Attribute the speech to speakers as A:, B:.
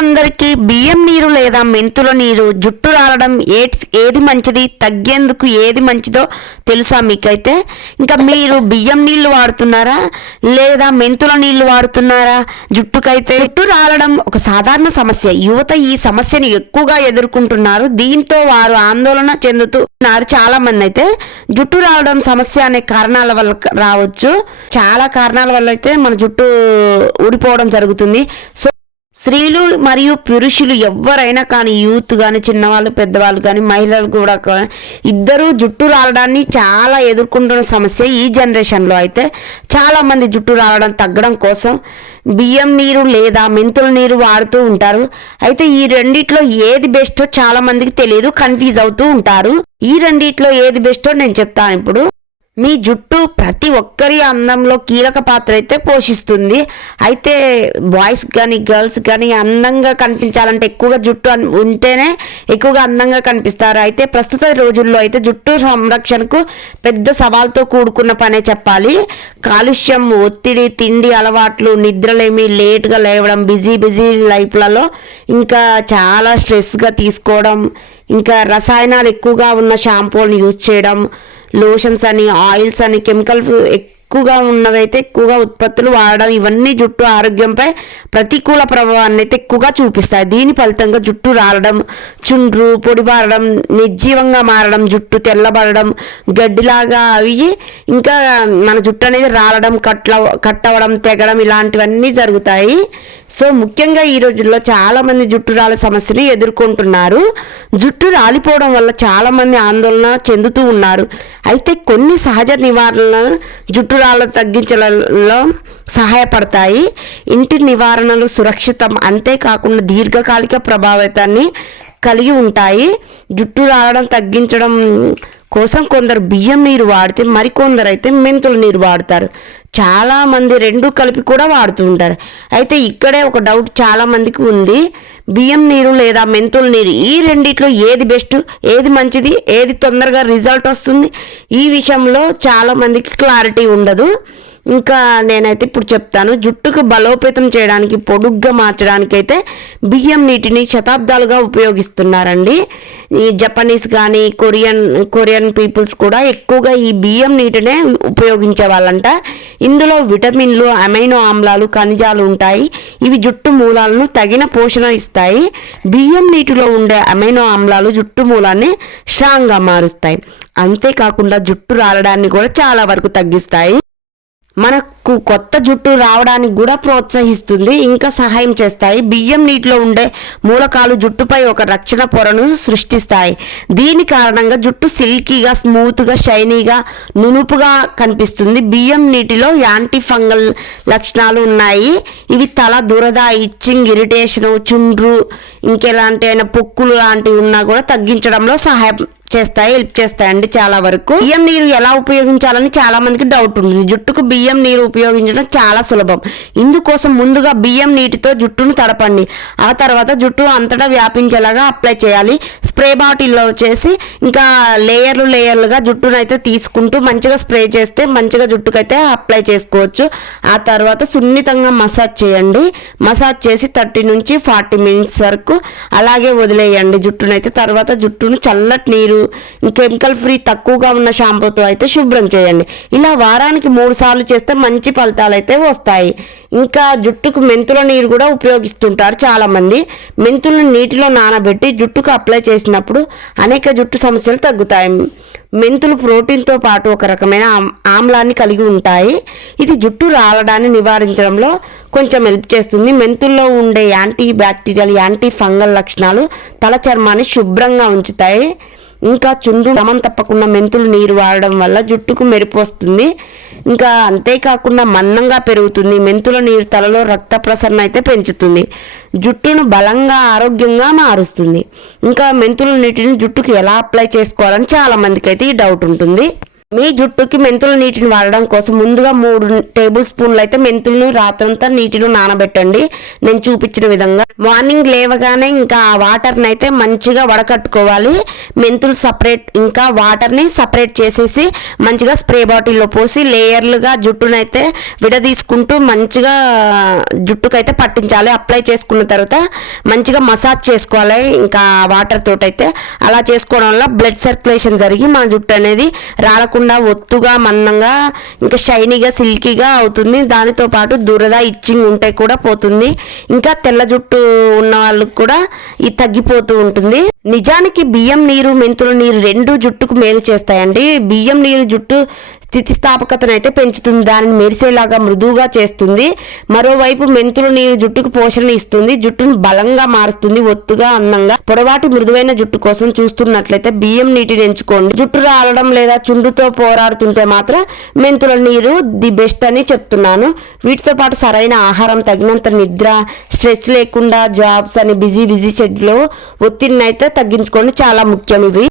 A: అందరికీ బియ్యం నీరు లేదా మెంతుల నీరు జుట్టు రాలడం ఏ ఏది మంచిది తగ్గేందుకు ఏది మంచిదో తెలుసా మీకైతే? ఇంకా మీరు బియ్యం నీళ్ళు వాడుతున్నారా? లేదా మెంతుల నీళ్ళు వాడుతున్నారా? జుట్టుకైతే జుట్టు రాలడం ఒక సాధారణ సమస్య. యువత ఈ సమస్యను ఎక్కువగా ఎదుర్కొంటున్నారు. దీంతో వారు ఆందోళన చెందుతున్నారు చాలా మంది అయితే. జుట్టు రావడం సమస్య అనే కారణాల వల్ల రావచ్చు. చాలా కారణాల వల్ల అయితే మన జుట్టు ఊడిపోవడం జరుగుతుంది. సో స్త్రీలు మరియు పురుషులు ఎవరైనా కానీ యూత్ కానీ చిన్నవాళ్ళు పెద్దవాళ్ళు కానీ మహిళలు కూడా ఇద్దరు ఇద్దరూ జుట్టు రాలడాన్ని చాలా ఎదుర్కొంటున్న సమస్య ఈ జనరేషన్లో అయితే. చాలామంది జుట్టు రావడం తగ్గడం కోసం బియ్యం నీరు లేదా మెంతుల నీరు వాడుతూ ఉంటారు. అయితే ఈ రెండిట్లో ఏది బెస్టో చాలా మందికి తెలియదు కన్ఫ్యూజ్ అవుతూ ఉంటారు. ఈ రెండిట్లో ఏది బెస్టో నేను చెప్తాను ఇప్పుడు. మీ జుట్టు ప్రతి ఒక్కరి అందంలో కీలక పాత్ర అయితే పోషిస్తుంది. అయితే బాయ్స్ కానీ గర్ల్స్ కానీ అందంగా కనిపించాలంటే ఎక్కువగా జుట్టు ఉంటేనే ఎక్కువగా అందంగా కనిపిస్తారు. అయితే ప్రస్తుత రోజుల్లో అయితే జుట్టు సంరక్షణకు పెద్ద సవాల్తో కూడుకున్న పనే చెప్పాలి. కాలుష్యం ఒత్తిడి తిండి అలవాట్లు నిద్రలేమి లేట్గా లేవడం బిజీ బిజీ లైఫ్లలో ఇంకా చాలా స్ట్రెస్గా తీసుకోవడం ఇంకా రసాయనాలు ఎక్కువగా ఉన్న షాంపూలను యూజ్ చేయడం లోషన్స్ అని ఆయిల్స్ అని కెమికల్ ఎక్కువగా ఉన్నవైతే ఎక్కువగా ఉత్పత్తులు వాడడం ఇవన్నీ జుట్టు ఆరోగ్యంపై ప్రతికూల ప్రభావాన్ని అయితే ఎక్కువగా చూపిస్తాయి. దీని ఫలితంగా జుట్టు రాలడం చుండ్రు పొడిబారడం నిర్జీవంగా మారడం జుట్టు తెల్లబడడం గడ్డిలాగా అవి ఇంకా మన జుట్టు అనేది రాలడం కట్ల కట్టవడం తెగడం ఇలాంటివన్నీ జరుగుతాయి. సో ముఖ్యంగా ఈ రోజుల్లో చాలా మంది జుట్టు రాళ్ళ సమస్యని ఎదుర్కొంటున్నారు. జుట్టు రాలిపోవడం వల్ల చాలా మంది ఆందోళన చెందుతూ ఉన్నారు. అయితే కొన్ని సహజ నివారణలు జుట్టు రాళ్ళ తగ్గించడంలో సహాయపడతాయి. ఇంటి నివారణలు సురక్షితం అంతేకాకుండా దీర్ఘకాలిక ప్రభావితాన్ని కలిగి ఉంటాయి. జుట్టు రావడం తగ్గించడం కోసం కొందరు బియ్యం నీరు వాడితే మరికొందరు అయితే మెంతుల నీరు వాడతారు. చాలామంది రెండు కలిపి కూడా వాడుతూ ఉంటారు. అయితే ఇక్కడే ఒక డౌట్ చాలామందికి ఉంది. బియ్యం నీరు లేదా మెంతుల నీరు ఈ రెండిట్లో ఏది బెస్ట్ ఏది మంచిది ఏది తొందరగా రిజల్ట్ వస్తుంది? ఈ విషయంలో చాలామందికి క్లారిటీ ఉండదు. ఇంకా నేనైతే ఇప్పుడు చెప్తాను. జుట్టుకు బలోపేతం చేయడానికి పొడుగ్గా మార్చడానికి అయితే బియ్యం నీటిని శతాబ్దాలుగా ఉపయోగిస్తున్నారండి. ఈ జపనీస్ కానీ కొరియన్ కొరియన్ పీపుల్స్ కూడా ఎక్కువగా ఈ బియ్యం నీటినే ఉపయోగించే వాళ్ళంట ఇందులో విటమిన్లు అమైనో ఆమ్లాలు ఖనిజాలు ఉంటాయి. ఇవి జుట్టు మూలాలను తగిన పోషణ ఇస్తాయి. బియ్యం నీటిలో ఉండే అమైనో ఆమ్లాలు జుట్టు మూలాన్ని స్ట్రాంగ్గా మారుస్తాయి. అంతేకాకుండా జుట్టు రాలడాన్ని కూడా చాలా వరకు తగ్గిస్తాయి. మనకు కొత్త జుట్టు రావడానికి కూడా ప్రోత్సహిస్తుంది ఇంకా సహాయం చేస్తాయి. బియ్యం నీటిలో ఉండే మూలకాలు జుట్టుపై ఒక రక్షణ పొరను సృష్టిస్తాయి. దీని కారణంగా జుట్టు సిల్కీగా స్మూత్గా షైనీగా నునుపుగా కనిపిస్తుంది. బియ్యం నీటిలో యాంటీ ఫంగల్ లక్షణాలు ఉన్నాయి. ఇవి తల దురద ఇచ్చింగ్ ఇరిటేషన్ చుండ్రు ఇంకెలాంటి అయినా పొక్కులు లాంటివి ఉన్నా కూడా తగ్గించడంలో సహాయం చేస్తాయి హెల్ప్ చేస్తాయండి చాలా వరకు. బియ్యం నీరు ఎలా ఉపయోగించాలని చాలా మందికి డౌట్ ఉంది జుట్టుకు బియ్యం నీరు ఉపయోగించడం చాలా సులభం. ఇందుకోసం ముందుగా బియ్యం నీటితో జుట్టును తడపండి. ఆ తర్వాత జుట్టు అంతటా వ్యాపించేలాగా అప్లై చేయాలి. స్ప్రే బాటిల్లో వచ్చేసి ఇంకా లేయర్లు లేయర్లుగా జుట్టును అయితే తీసుకుంటూ మంచిగా స్ప్రే చేస్తే మంచిగా జుట్టుకైతే అప్లై చేసుకోవచ్చు. ఆ తర్వాత సున్నితంగా మసాజ్ చేయండి. మసాజ్ చేసి థర్టీ నుంచి ఫార్టీ మినిట్స్ వరకు అలాగే వదిలేయండి జుట్టునైతే. తర్వాత జుట్టును చల్లటి నీరు కెమికల్ ఫ్రీ తక్కువగా ఉన్న షాంపూతో అయితే శుభ్రం చేయండి. ఇలా వారానికి మూడు సార్లు చేస్తే మంచి ఫలితాలు అయితే వస్తాయి. ఇంకా జుట్టుకు మెంతుల నీరు కూడా ఉపయోగిస్తుంటారు చాలామంది. మెంతులను నీటిలో నానబెట్టి జుట్టుకు అప్లై చేసి చేసినప్పుడు అనేక జుట్టు సమస్యలు తగ్గుతాయి. మెంతులు ప్రోటీన్తో పాటు ఒక రకమైన ఆమ్లాన్ని కలిగి ఉంటాయి. ఇది జుట్టు రాలడాన్ని నివారించడంలో కొంచెం హెల్ప్ చేస్తుంది. మెంతుల్లో ఉండే యాంటీ బ్యాక్టీరియల్ యాంటీ ఫంగల్ లక్షణాలు తల చర్మాన్ని శుభ్రంగా ఉంచుతాయి. ఇంకా చుండ్రు క్రమం తప్పకుండా మెంతులు నీరు వాడడం వల్ల జుట్టుకు మెరుపు వస్తుంది. ఇంకా అంతేకాకుండా మందంగా పెరుగుతుంది. మెంతుల నీరు తలలో రక్త ప్రసరణ అయితే పెంచుతుంది. జుట్టును బలంగా ఆరోగ్యంగా మారుస్తుంది. ఇంకా మెంతుల నీటిని జుట్టుకు ఎలా అప్లై చేసుకోవాలని చాలామందికి అయితే ఈ డౌట్ ఉంటుంది. మీ జుట్టుకి మెంతుల నీటిని వాడడం కోసం ముందుగా మూడు టేబుల్ స్పూన్లు అయితే మెంతులను రాత్రంతా నీటిలో నానబెట్టండి. నేను చూపించిన విధంగా. మార్నింగ్ లేవగానే ఇంకా ఆ వాటర్ని అయితే మంచిగా వడకట్టుకోవాలి. మెంతులు సపరేట్ ఇంకా వాటర్ని సపరేట్ చేసేసి మంచిగా స్ప్రే బాటిల్లో పోసి లేయర్లుగా జుట్టునైతే విడదీసుకుంటూ మంచిగా జుట్టుకైతే పట్టించాలి. అప్లై చేసుకున్న తర్వాత మంచిగా మసాజ్ చేసుకోవాలి. ఇంకా వాటర్ తోటైతే అలా చేసుకోవడం వల్ల బ్లడ్ సర్క్యులేషన్ జరిగి మన జుట్టు అనేది రాలకుండా ఒత్తుగా మందంగా ఇంకా షైనీగా సిల్కీగా అవుతుంది. దానితో పాటు దురద ఇచ్చింగ్ ఉంటే కూడా పోతుంది. ఇంకా తెల్ల జుట్టు ఉన్న వాళ్ళకి కూడా ఇది తగ్గిపోతూ ఉంటుంది. నిజానికి బియ్యం నీరు మెంతుల నీరు రెండు జుట్టుకు మేలు చేస్తాయండి. బియ్యం నీరు జుట్టు స్థితిస్థాపకతను అయితే పెంచుతుంది. దానిని మెరిసేలాగా మృదువుగా చేస్తుంది. మరోవైపు మెంతులు నీరు జుట్టుకు పోషణ ఇస్తుంది. జుట్టును బలంగా మారుస్తుంది. ఒత్తుగా అందంగా పొడవాటి మృదువైన జుట్టు కోసం చూస్తున్నట్లయితే బియ్యం నీటిని ఎంచుకోండి. జుట్టు రాలడం లేదా చుండుతో పోరాడుతుంటే మాత్రం మెంతుల నీరు ది బెస్ట్ అని చెప్తున్నాను. వీటితో పాటు సరైన ఆహారం తగినంత నిద్ర స్ట్రెస్ లేకుండా జాబ్స్ అని బిజీ బిజీ షెడ్యూల్ ఒత్తిడిని అయితే తగ్గించుకోండి. చాలా ముఖ్యం ఇవి.